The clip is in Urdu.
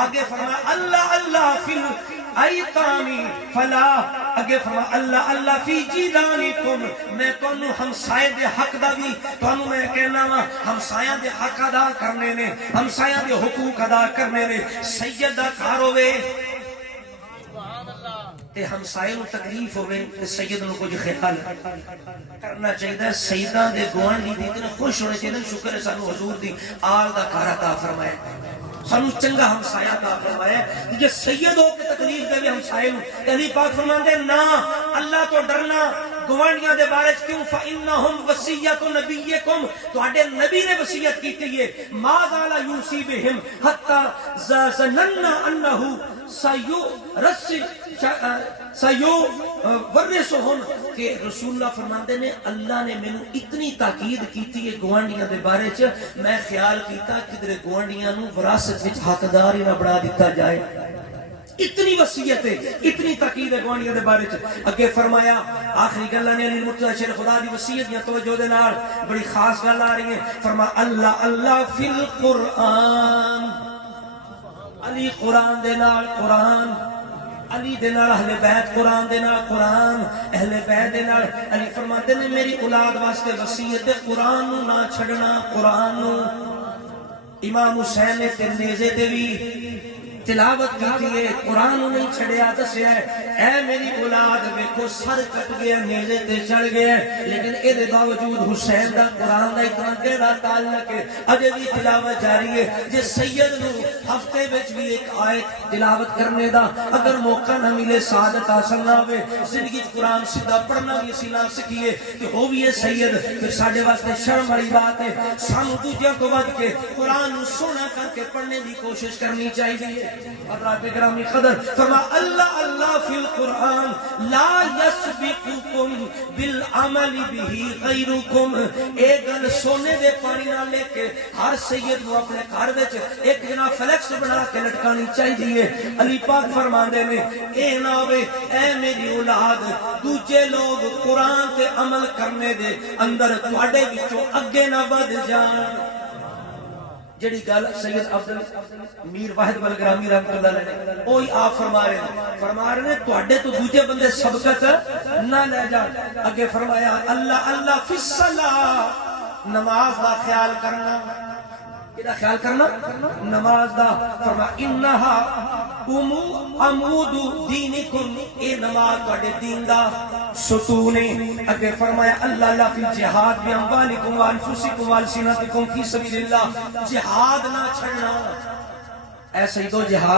آگے فرمایا اللہ اللہ فی الایتامی فلا، آگے فرمایا اللہ اللہ فی جیرانکم، میں تانوں ہمسائے دے حق دا بھی تانوں میں کہنا وا، ہمسایاں دے حق ادا کرنے نے، ہمسایاں دے حقوق ادا کرنے نے، سید دا گھر ہوے تے ہمسائے نو تکلیف ہوے تے سید نو کچھ خیال کرنا چاہیے، سیداں دے گوانڈی دی اتنے خوش ہونے چاہیے، شکر ہے سانو حضور دی آل دا گھر عطا فرمایا، سانو چنگا ہمسایہ عطا فرمایا، جے سید ہو کے تکلیف دے ہمسائے نو، علی پاک فرماندے نا اللہ تو ڈرنا گوانڈیاں دے بارے کیوں، فَإِنَّهُمْ وَصِيَّةُ نَبِيِّكُمْ، تواڈے نبی نے وصیت کی ہے، مَا زَالَ يُوصِي بِهِمْ حَتَّى ظَنَنَّا أَنَّهُ سَيُوَرِّثُهُمْ، کہ رسول اللہ فرماندے نے اللہ نے مینوں اتنی تاکید کیتی ہے گوانڈیاں دے بارے چ، میں خیال کیتا کدھر گوانڈیاں نو وراثت وچ حقدار ہی نہ بنا دتا جائے، اتنی وصیت ہے، اتنی تاکید ہے گوانڈیاں دے بارے چ۔ اگے فرمایا آخری گلاں نے علی مرتضی شیر خدا دی وصیت دیاں توجہ دے نال بڑی خاص گل آ رہی ہے، فرمایا اللہ اللہ فی القرآن، علی قرآن دے نال قرآن، علی دے نال اہل بیت، قرآن دے نال قرآن، اہل بیت دے نال، علی فرماتے نے میری اولاد واسطے وصیت ہے قرآن نو نہ چھڑنا، قرآن نو۔ امام حسین نے ترمیزے دے بھی تلاوت کی ہے، قرآن نہیں چھڑیا، دسیا ہے اے میری اولاد ویکھو سر کٹ گیا نیزے تے چڑھ گیا، لیکن اے دے باوجود حسین دا قرآن دا اتنا گہرا تعلق ہے، اجے بھی تلاوت جاری ہے۔ جے سید نو ہفتے وچ بھی ایک آیت تلاوت کرنے دا اگر موقع نہ ملے، سعادت حاصل نہ ہوئے، زندگی قرآن سیدھا پڑھنا بھی اسی نہ سکھیے کہ ہو بھی ہے سید، پھر ساڈے واسطے شرم والی بات ہے، سانو دوجیاں تو ود کے قرآن نو سونا کر کے پڑھنے دی کوشش کرنی چاہیے۔ حضرات گرامی قدر فرما اللہ اللہ فی القرآن لا یسبقکم بالعمل به غیرکم، ایک گل سونے دے پانی نہ لے کے ہر سید نو اپنے گھر وچ ایک جنا فلیکس بنا کے لٹکانی چاہیے۔ علی پاک فرماندے نے اے نہ ہوے اے میری اولاد دوجے لوگ قرآن تے عمل کرنے دے اندر تواڈے وچوں اگے نہ ود جان۔ جڑی گل سید عبد میر واحد بلگرامی رحمۃ اللہ علیہ وہی آپ فرما رہے ہیں تواڈے تو دوجے بندے سبقت نہ لے جان۔ اگے فرمایا اللہ اللہ فی الصلاۃ، نماز دا خیال کرنا، کدا خیال کرنا نماز دا، فرما انہا عمود دینکم، اے نماز تواڈے دین دا ستون ہے۔ اگے فرمایا اللہ اللہ فی الجہاد باموالکم وانفسکم والسنتکم فی سبیل اللہ، جہاد نہ چھڑنا، اے سیدو جہاد